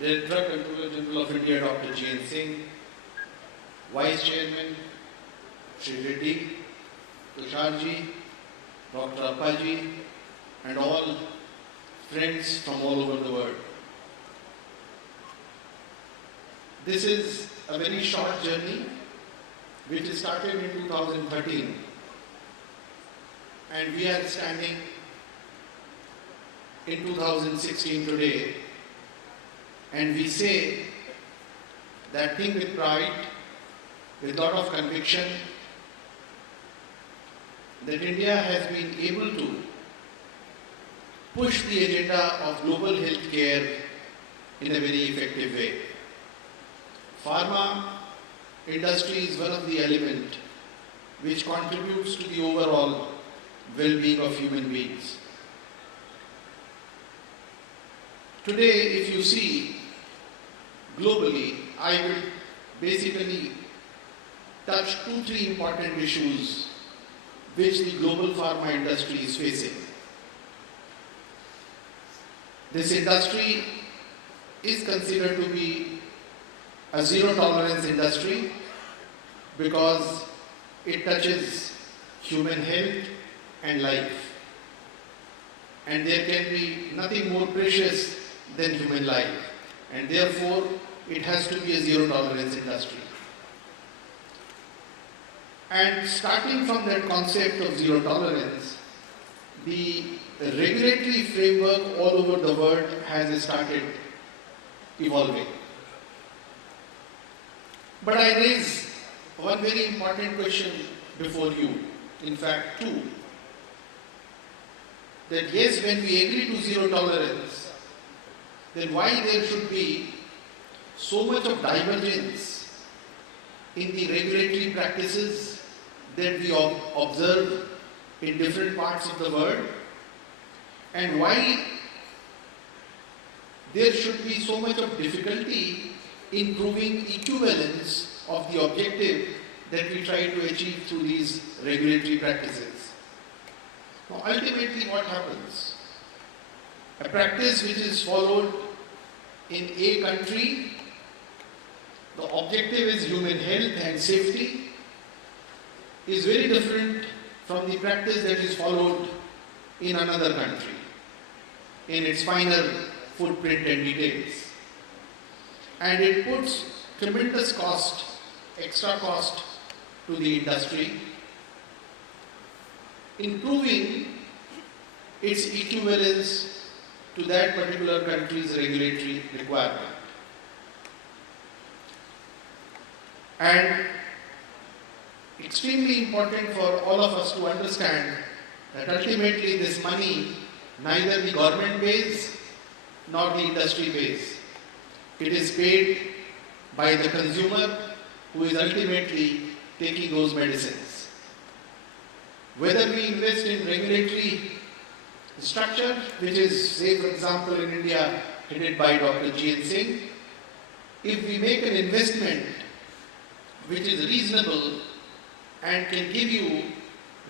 Director Controller General of India, Dr. G. N. Singh, Vice Chairman, Shri Reddy, Tusharji, Dr. Appaji, and all friends from all over the world. This is a very short journey which started in 2013, and we are standing in 2016 today, and we say that thing with pride, with a lot of conviction, that India has been able to push the agenda of global health care in a very effective way. Pharma industry is one of the elements which contributes to the overall well-being of human beings. Today, if you see globally, I will basically touch 2-3 important issues which the global pharma industry is facing. This industry is considered to be a zero-tolerance industry because it touches human health and life. And there can be nothing more precious than human life. And therefore, it has to be a zero-tolerance industry. And starting from that concept of zero tolerance, the regulatory framework all over the world has started evolving. But I raise one very important question before you, in fact two, that yes, when we agree to zero tolerance, then why there should be so much of divergence in the regulatory practices that we observe in different parts of the world, and why there should be so much of difficulty in proving equivalence of the objective that we try to achieve through these regulatory practices. Now, ultimately what happens? A practice which is followed in a country, the objective is human health and safety, is very different from the practice that is followed in another country, in its finer footprint and details. And it puts tremendous cost, extra cost to the industry in proving its equivalence to that particular country's regulatory requirement. And extremely important for all of us to understand that ultimately this money neither the government pays nor the industry pays. It is paid by the consumer who is ultimately taking those medicines. Whether we invest in regulatory structure, which is, say for example in India headed by Dr. G. N. Singh, if we make an investment which is reasonable and can give you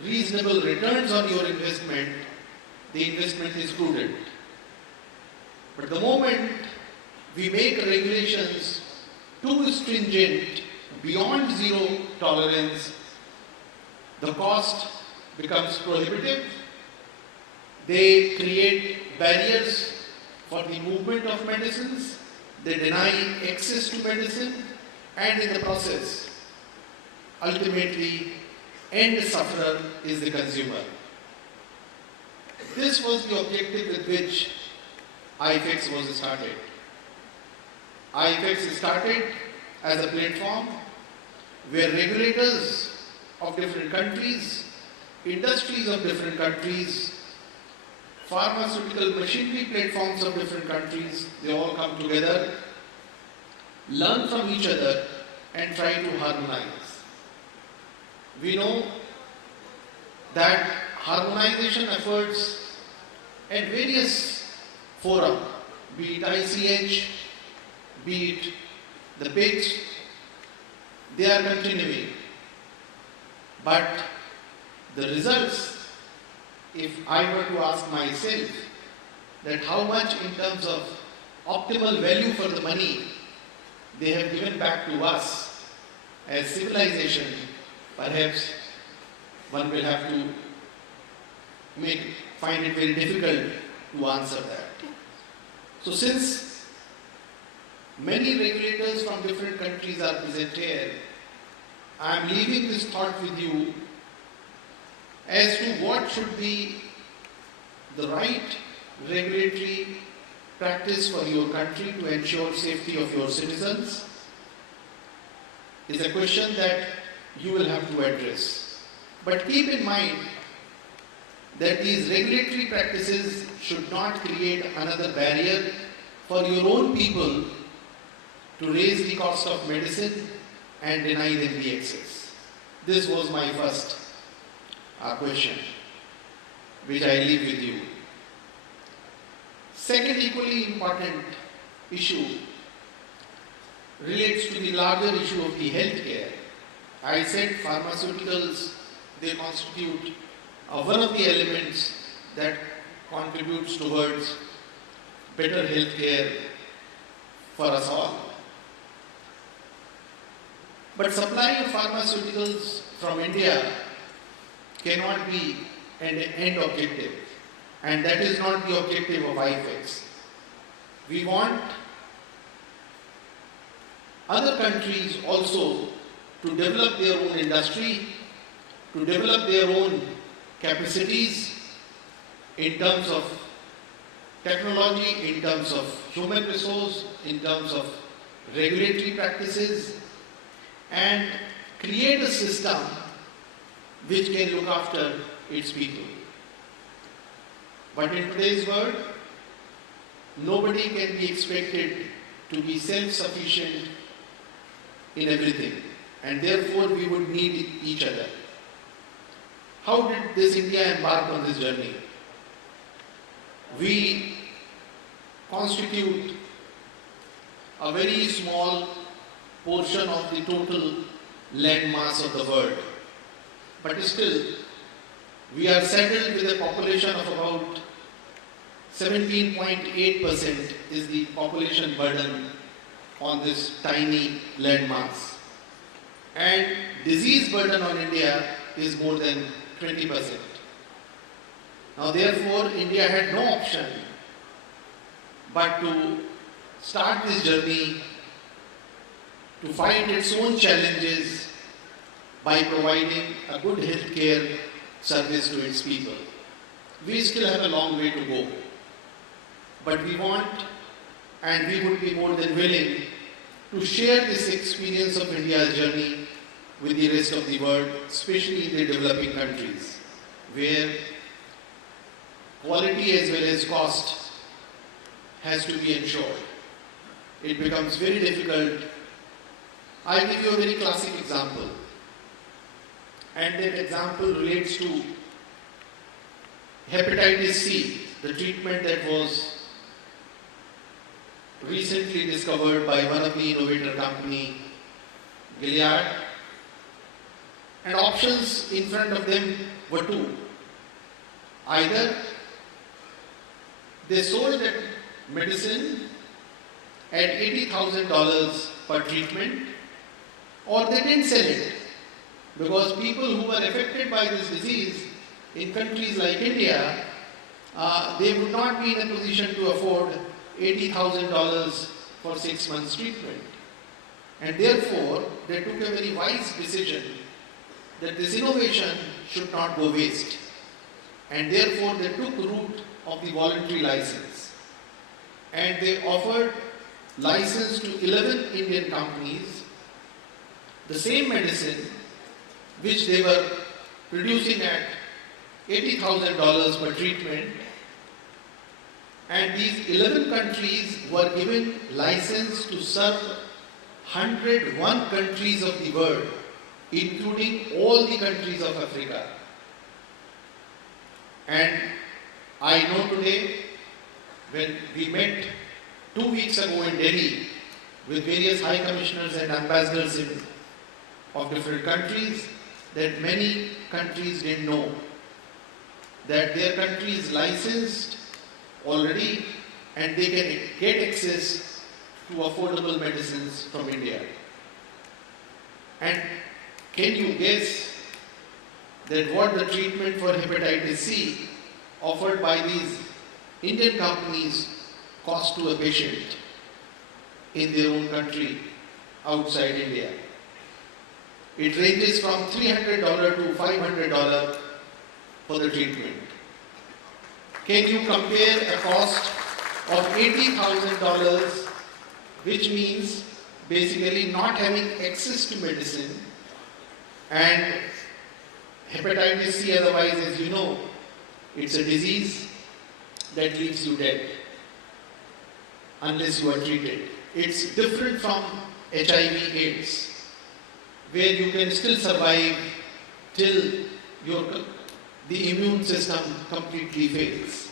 reasonable returns on your investment, the investment is prudent. But the moment we make regulations too stringent, beyond zero tolerance, the cost becomes prohibitive. They create barriers for the movement of medicines, they deny access to medicine, and in the process, ultimately, end sufferer is the consumer. This was the objective with which iPHEX was started. iPHEX started as a platform where regulators of different countries, industries of different countries, pharmaceutical machinery platforms of different countries, they all come together, learn from each other and try to harmonize. We know that harmonization efforts at various fora, be it ICH, be it the PICS, they are continuing. But the results, if I were to ask myself that how much in terms of optimal value for the money they have given back to us as civilization, perhaps one will have to find it very difficult to answer that. So since many regulators from different countries are present here, I am leaving this thought with you as to what should be the right regulatory practice for your country to ensure safety of your citizens is a question that you will have to address. But keep in mind that these regulatory practices should not create another barrier for your own people to raise the cost of medicine and deny them the access. This was my first question, which I leave with you. Second equally important issue relates to the larger issue of the healthcare. I said pharmaceuticals, they constitute one of the elements that contributes towards better healthcare for us all. But supply of pharmaceuticals from India cannot be an end objective, and that is not the objective of iPHEX. We want other countries also to develop their own industry, to develop their own capacities in terms of technology, in terms of human resource, in terms of regulatory practices, and create a system which can look after its people. But in today's world, nobody can be expected to be self-sufficient in everything, and therefore we would need each other. How did this India embark on this journey? We constitute a very small portion of the total land mass of the world, but still we are saddled with a population of about 17.8% is the population burden on this tiny land mass, and disease burden on India is more than 20%. Now therefore India had no option but to start this journey to find its own challenges by providing a good healthcare service to its people. We still have a long way to go, but we want and we would be more than willing to share this experience of India's journey with the rest of the world, especially in the developing countries, where quality as well as cost has to be ensured. It becomes very difficult. I'll give you a very classic example, and that example relates to hepatitis C, the treatment that was recently discovered by one of the innovator company, Gilead, and options in front of them were two. Either they sold that medicine at $80,000 per treatment, or they didn't sell it, because people who were affected by this disease in countries like India, they would not be in a position to afford $80,000 for 6 months treatment. And therefore, they took a very wise decision that this innovation should not go waste. And therefore, they took route of the voluntary license. And they offered license to 11 Indian companies, the same medicine which they were producing at $80,000 per treatment, and these 11 countries were given license to serve 101 countries of the world, including all the countries of Africa. And I know today, when we met 2 weeks ago in Delhi with various high commissioners and ambassadors of different countries, that many countries didn't know that their country is licensed already and they can get access to affordable medicines from India. And can you guess that what the treatment for hepatitis C offered by these Indian companies cost to a patient in their own country outside India? It ranges from $300 to $500 for the treatment. Can you compare a cost of $80,000, which means basically not having access to medicine, and hepatitis C, otherwise, as you know, it's a disease that leaves you dead unless you are treated. It's different from HIV/AIDS, where you can still survive till the immune system completely fails.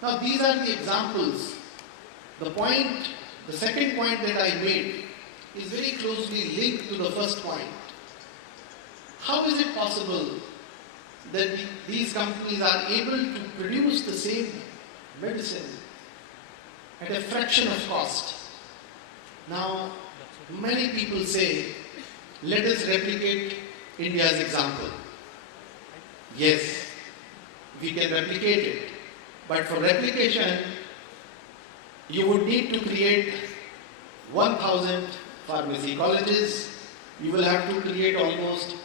Now, these are the examples. The second point that I made is very closely linked to the first point. How is it possible that these companies are able to produce the same medicine at a fraction of cost? Now, many people say, let us replicate India's example. Yes, we can replicate it. But for replication, you would need to create 1,000 pharmacy colleges. You will have to create almost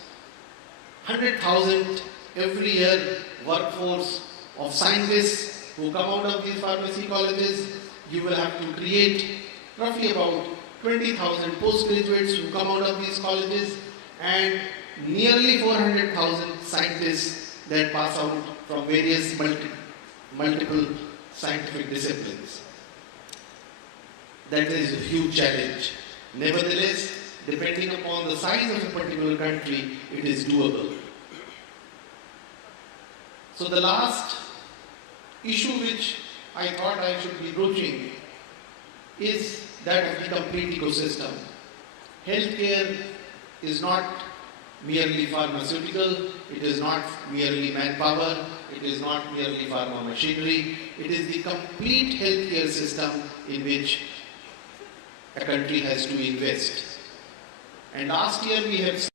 100,000 every year workforce of scientists who come out of these pharmacy colleges. You will have to create roughly about 20,000 postgraduates who come out of these colleges, and nearly 400,000 scientists that pass out from various multiple scientific disciplines. That is a huge challenge. Nevertheless, depending upon the size of a particular country, it is doable. So the last issue which I thought I should be broaching is that of the complete ecosystem. Healthcare is not merely pharmaceutical, it is not merely manpower, it is not merely pharma machinery, it is the complete healthcare system in which a country has to invest. And last year we have